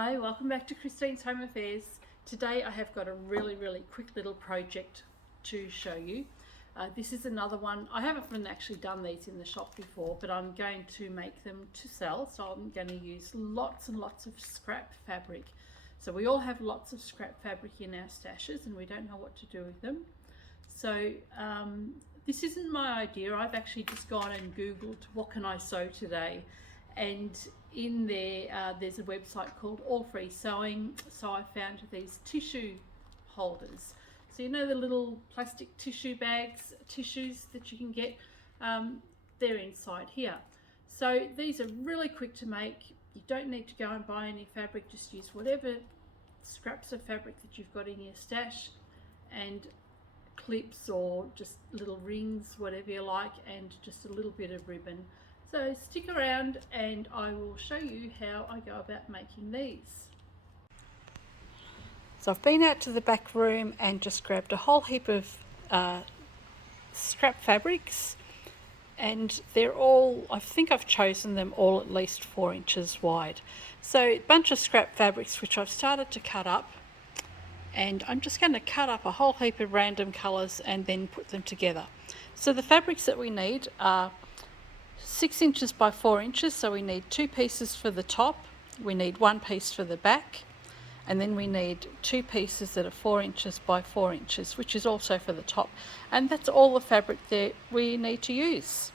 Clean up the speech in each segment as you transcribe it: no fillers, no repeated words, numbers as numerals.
Hi, welcome back to Christine's Home Affairs. Today I have got a really quick little project to show you. This is another one. I haven't actually done these in the shop before, but I'm going to make them to sell. So I'm going to use lots and lots of scrap fabric. So we all have lots of scrap fabric in our stashes and we don't know what to do with them. So this isn't my idea. I've actually just gone and Googled what can I sew today, and in there there's a website called All Free Sewing. So I found these tissue holders. So you know the little plastic tissue bags, tissues that you can get, they're inside here. So these are really quick to make. You don't need to go and buy any fabric, just use whatever scraps of fabric that you've got in your stash, and clips or just little rings, whatever you like, and just a little bit of ribbon. So stick around and I will show you how I go about making these. So I've been out to the back room and just grabbed a whole heap of scrap fabrics, and they're all, I think I've chosen them all at least 4 inches wide. So a bunch of scrap fabrics which I've started to cut up, and I'm just going to cut up a whole heap of random colours and then put them together. So the fabrics that we need are 6 inches by 4 inches, so we need 2 pieces for the top, we need 1 piece for the back, and then we need 2 pieces that are 4 inches by 4 inches, which is also for the top. And that's all the fabric that we need to use.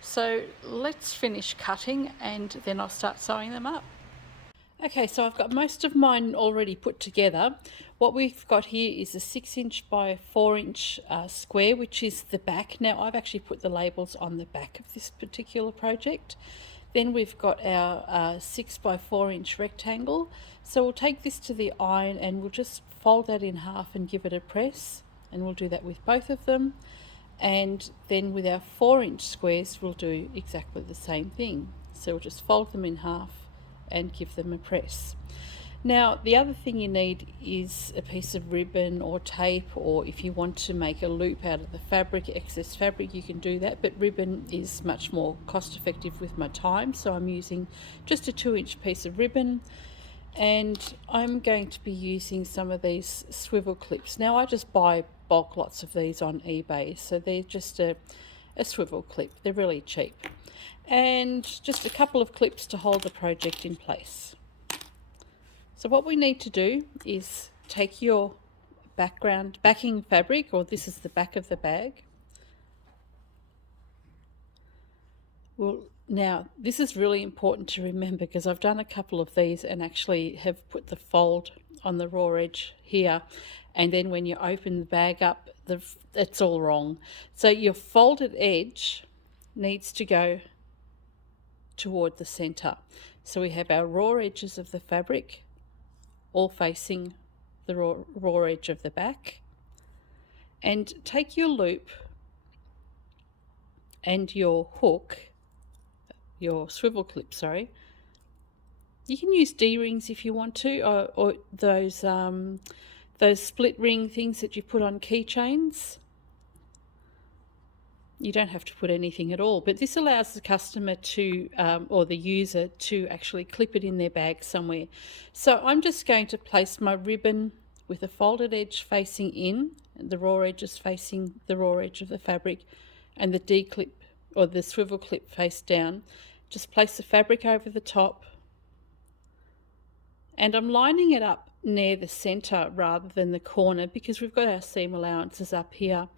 So let's finish cutting and then I'll start sewing them up. Okay, so I've got most of mine already put together. What we've got here is a 6 inch by 4 inch square, which is the back. Now I've actually put the labels on the back of this particular project. Then we've got our 6 by 4 inch rectangle. So we'll take this to the iron and we'll just fold that in half and give it a press. And we'll do that with both of them. And then with our 4 inch squares, we'll do exactly the same thing. So we'll just fold them in half and give them a press. Now the other thing you need is a piece of ribbon or tape, or if you want to make a loop out of the fabric, excess fabric, you can do that, but ribbon is much more cost effective with my time, so I'm using just a 2 inch piece of ribbon, and I'm going to be using some of these swivel clips. Now I just buy bulk lots of these on eBay, so they're just a swivel clip, they're really cheap, and just a couple of clips to hold the project in place. So what we need to do is take your backing fabric, or this is the back of the bag. Well, now this is really important to remember because I've done a couple of these and actually have put the fold on the raw edge here, and then when you open the bag up, it's all wrong. So your folded edge needs to go toward the center. So we have our raw edges of the fabric all facing the raw edge of the back, and take your loop and your hook, your swivel clip, sorry. You can use D-rings if you want to, or those split ring things that you put on keychains. You don't have to put anything at all, but this allows the customer to, or the user to actually clip it in their bag somewhere. So I'm just going to place my ribbon with a folded edge facing in, and the raw edge is facing the raw edge of the fabric, and the D-clip or the swivel clip face down. Just place the fabric over the top, and I'm lining it up near the center rather than the corner because we've got our seam allowances up here.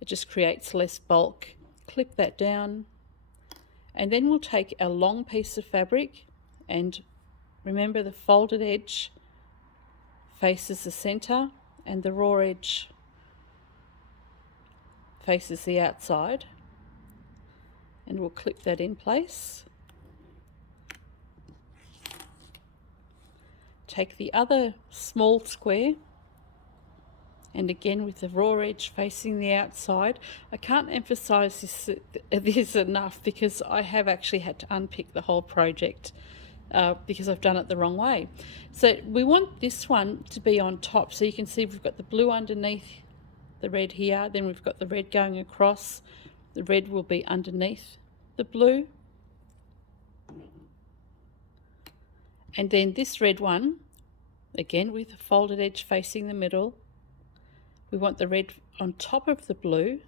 It just creates less bulk. Clip that down, and then we'll take a long piece of fabric, and remember the folded edge faces the center and the raw edge faces the outside, and we'll clip that in place. Take the other small square, and again with the raw edge facing the outside. I can't emphasize this enough because I have actually had to unpick the whole project because I've done it the wrong way. So we want this one to be on top, so you can see we've got the blue underneath the red here, then we've got the red going across. The red will be underneath the blue, and then this red one again with the folded edge facing the middle. We want the red on top of the blue.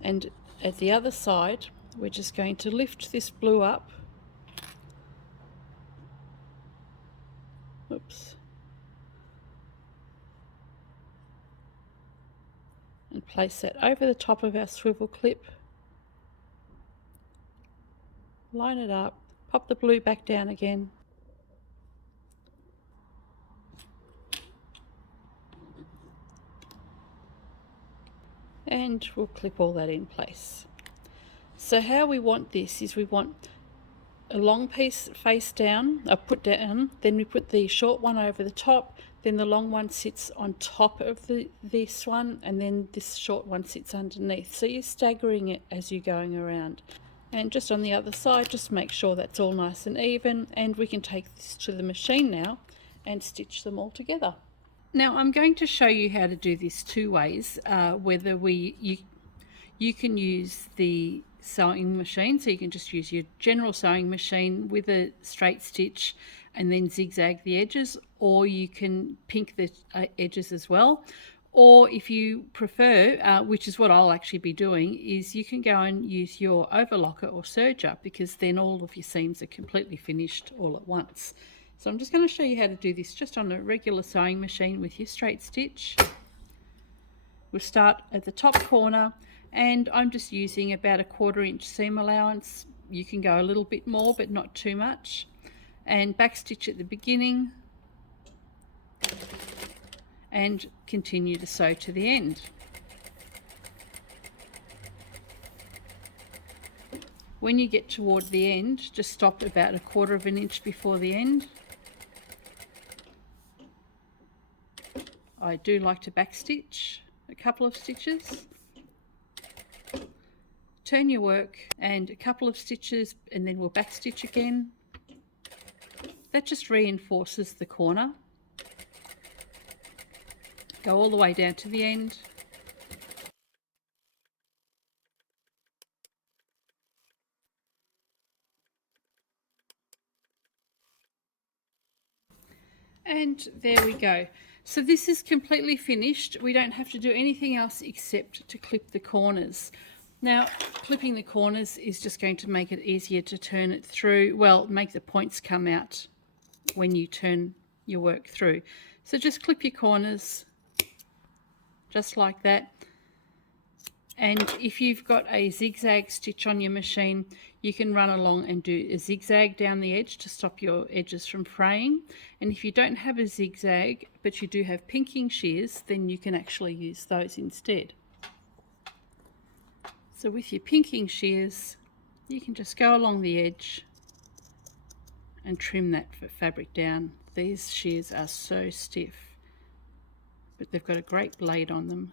And at the other side, we're just going to lift this blue up. Oops. And place that over the top of our swivel clip. Line it up, pop the blue back down again. And we'll clip all that in place. So how we want this is we want a long piece face down, put down, then we put the short one over the top, then the long one sits on top of this one, and then this short one sits underneath. So you're staggering it as you're going around. And just on the other side, just make sure that's all nice and even, and we can take this to the machine now and stitch them all together. Now I'm going to show you how to do this two ways, whether you can use the sewing machine, so you can just use your general sewing machine with a straight stitch and then zigzag the edges, or you can pink the edges as well. Or if you prefer, which is what I'll actually be doing, is you can go and use your overlocker or serger, because then all of your seams are completely finished all at once. So I'm just going to show you how to do this just on a regular sewing machine with your straight stitch. We'll start at the top corner, and I'm just using about a 1/4 inch seam allowance. You can go a little bit more, but not too much. And back stitch at the beginning and continue to sew to the end. When you get toward the end, just stop about a 1/4 inch before the end. I do like to back stitch a couple of stitches. Turn your work and a couple of stitches, and then we'll back stitch again. That just reinforces the corner. Go all the way down to the end. And there we go. So this is completely finished. We don't have to do anything else except to clip the corners. Now, clipping the corners is just going to make it easier to turn it through. Well, make the points come out when you turn your work through. So just clip your corners just like that. And if you've got a zigzag stitch on your machine, you can run along and do a zigzag down the edge to stop your edges from fraying. And if you don't have a zigzag, but you do have pinking shears, then you can actually use those instead. So with your pinking shears, you can just go along the edge and trim that fabric down. These shears are so stiff, but they've got a great blade on them.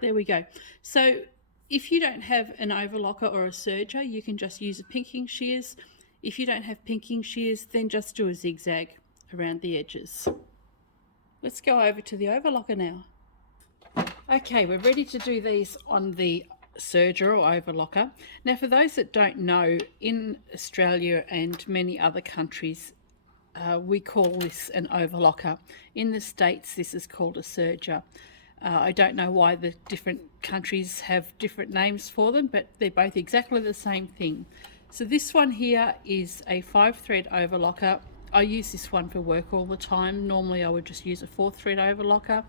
There we go. So if you don't have an overlocker or a serger, you can just use a pinking shears. If you don't have pinking shears, then just do a zigzag around the edges. Let's go over to the overlocker now. Okay, we're ready to do these on the serger or overlocker. Now, for those that don't know, in Australia and many other countries, we call this an overlocker. In the States, this is called a serger. I don't know why the different countries have different names for them, but they're both exactly the same thing. So this one here is a 5-thread overlocker. I use this one for work all the time. Normally I would just use a 4-thread overlocker.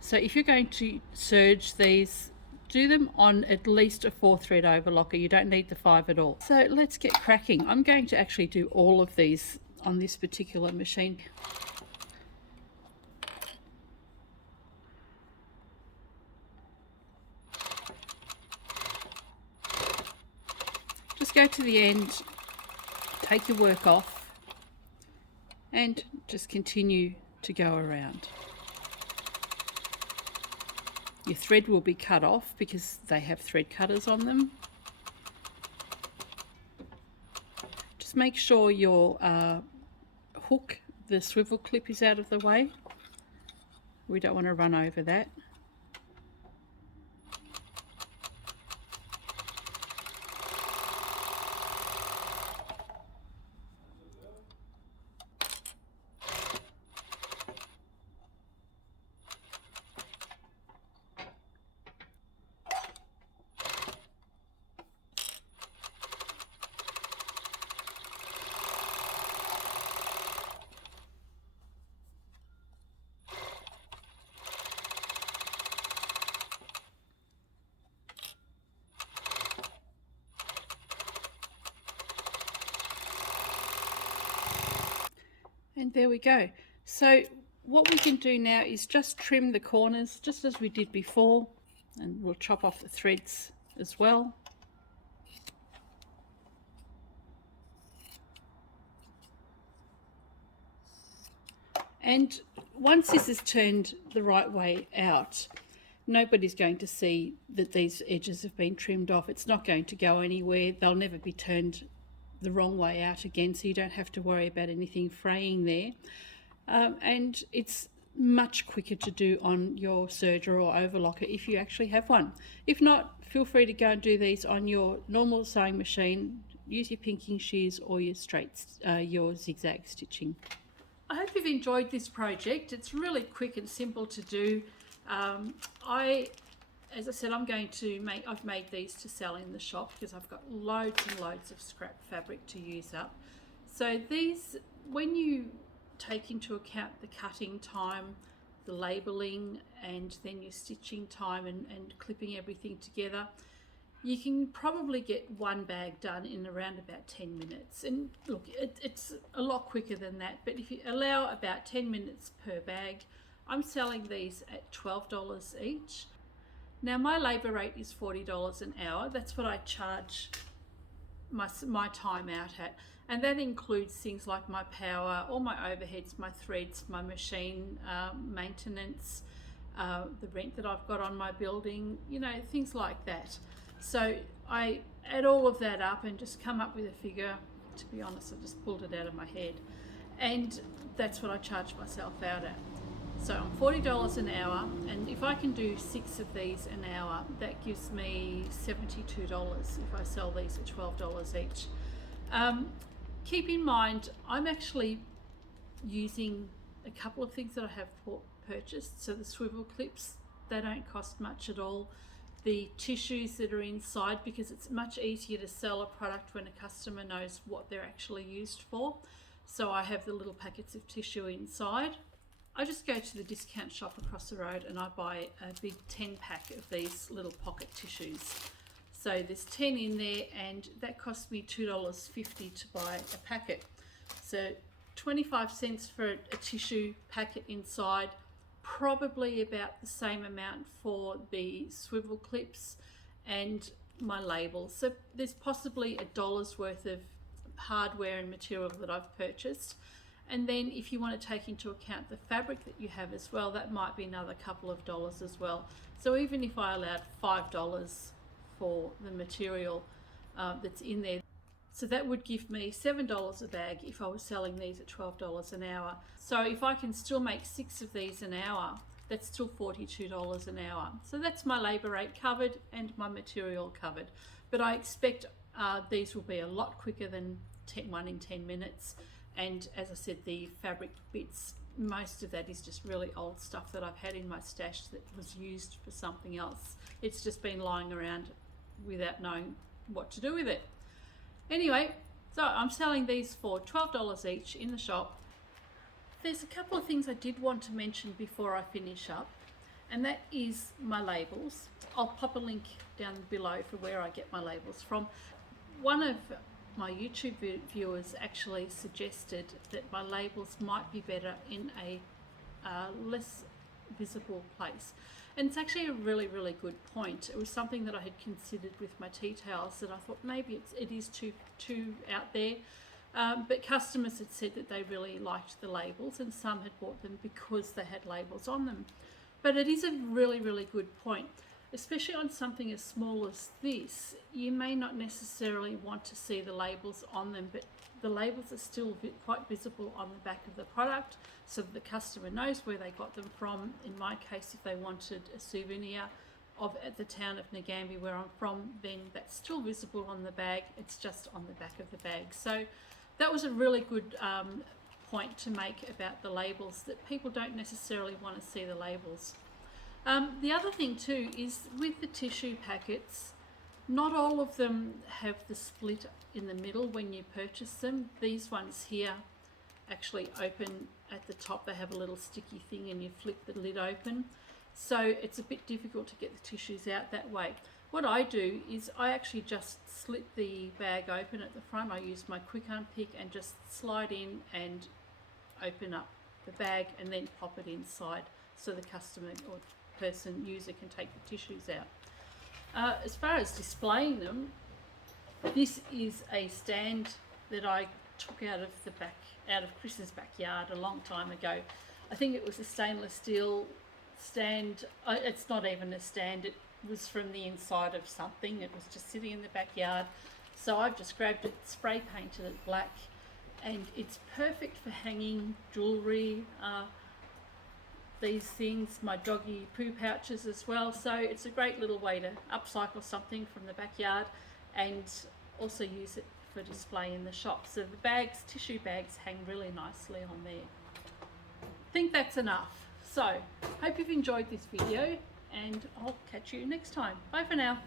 So if you're going to serge these, do them on at least a 4-thread overlocker. You don't need the 5 at all. So let's get cracking. I'm going to actually do all of these on this particular machine. Just go to the end, take your work off, and just continue to go around. Your thread will be cut off because they have thread cutters on them. Just make sure your hook, the swivel clip, is out of the way. We don't want to run over that. And there we go. So what we can do now is just trim the corners just as we did before, and we'll chop off the threads as well. And once this is turned the right way out, nobody's going to see that these edges have been trimmed off. It's not going to go anywhere. They'll never be turned the wrong way out again, so you don't have to worry about anything fraying there. And it's much quicker to do on your serger or overlocker if you actually have one. If not, feel free to go and do these on your normal sewing machine. Use your pinking shears or your your zigzag stitching. I hope you've enjoyed this project. It's really quick and simple to do. As I said, I've made these to sell in the shop because I've got loads and loads of scrap fabric to use up. So these, when you take into account the cutting time, the labelling, and then your stitching time and clipping everything together, you can probably get one bag done in around about 10 minutes. And look, it's a lot quicker than that, but if you allow about 10 minutes per bag, I'm selling these at $12 each. Now my labour rate is $40 an hour. That's what I charge my time out at, and that includes things like my power, all my overheads, my threads, my machine maintenance, the rent that I've got on my building, things like that. So I add all of that up and just come up with a figure. To be honest, I just pulled it out of my head, and that's what I charge myself out at. So I'm $40 an hour, and if I can do 6 of these an hour, that gives me $72 if I sell these at $12 each. Keep in mind, I'm actually using a couple of things that I have purchased. So the swivel clips, they don't cost much at all. The tissues that are inside, because it's much easier to sell a product when a customer knows what they're actually used for. So I have the little packets of tissue inside. I just go to the discount shop across the road and I buy a big 10 pack of these little pocket tissues. So there's 10 in there, and that cost me $2.50 to buy a packet. So 25 cents for a tissue packet inside, probably about the same amount for the swivel clips and my labels. So there's possibly $1 worth of hardware and material that I've purchased. And then if you want to take into account the fabric that you have as well, that might be another couple of dollars as well. So even if I allowed $5 for the material that's in there, so that would give me $7 a bag if I was selling these at $12 an hour. So if I can still make 6 of these an hour, that's still $42 an hour. So that's my labour rate covered and my material covered. But I expect these will be a lot quicker than 1 in 10 minutes. And as I said, the fabric bits, most of that is just really old stuff that I've had in my stash that was used for something else. It's just been lying around without knowing what to do with it. Anyway, so I'm selling these for $12 each in the shop. There's a couple of things I did want to mention before I finish up, and that is my labels. I'll pop a link down below for where I get my labels from. One of my YouTube viewers actually suggested that my labels might be better in a less visible place, and it's actually a really, really good point. It was something that I had considered with my tea towels, that I thought maybe it is too out there, but customers had said that they really liked the labels, and some had bought them because they had labels on them. But it is a really, really good point. Especially on something as small as this, you may not necessarily want to see the labels on them, but the labels are still quite visible on the back of the product, so that the customer knows where they got them from. In my case, if they wanted a souvenir at the town of Ngambia where I'm from, then that's still visible on the bag. It's just on the back of the bag. So that was a really good point to make about the labels, that people don't necessarily want to see the labels. The other thing too is with the tissue packets, not all of them have the split in the middle when you purchase them. These ones here actually open at the top. They have a little sticky thing and you flip the lid open. So it's a bit difficult to get the tissues out that way. What I do is I actually just slit the bag open at the front. I use my quick unpick and just slide in and open up the bag and then pop it inside so the customer or person, user can take the tissues out. As far as displaying them, this is a stand that I took out of Chris's backyard a long time ago. I think it was a stainless steel stand. It's not even a stand, it was from the inside of something. It was just sitting in the backyard. So I've just grabbed it, spray painted it black, and it's perfect for hanging jewellery, these things, my doggy poo pouches as well. So it's a great little way to upcycle something from the backyard and also use it for display in the shop. So the bags, tissue bags, hang really nicely on there. I think that's enough. So hope you've enjoyed this video, and I'll catch you next time. Bye for now.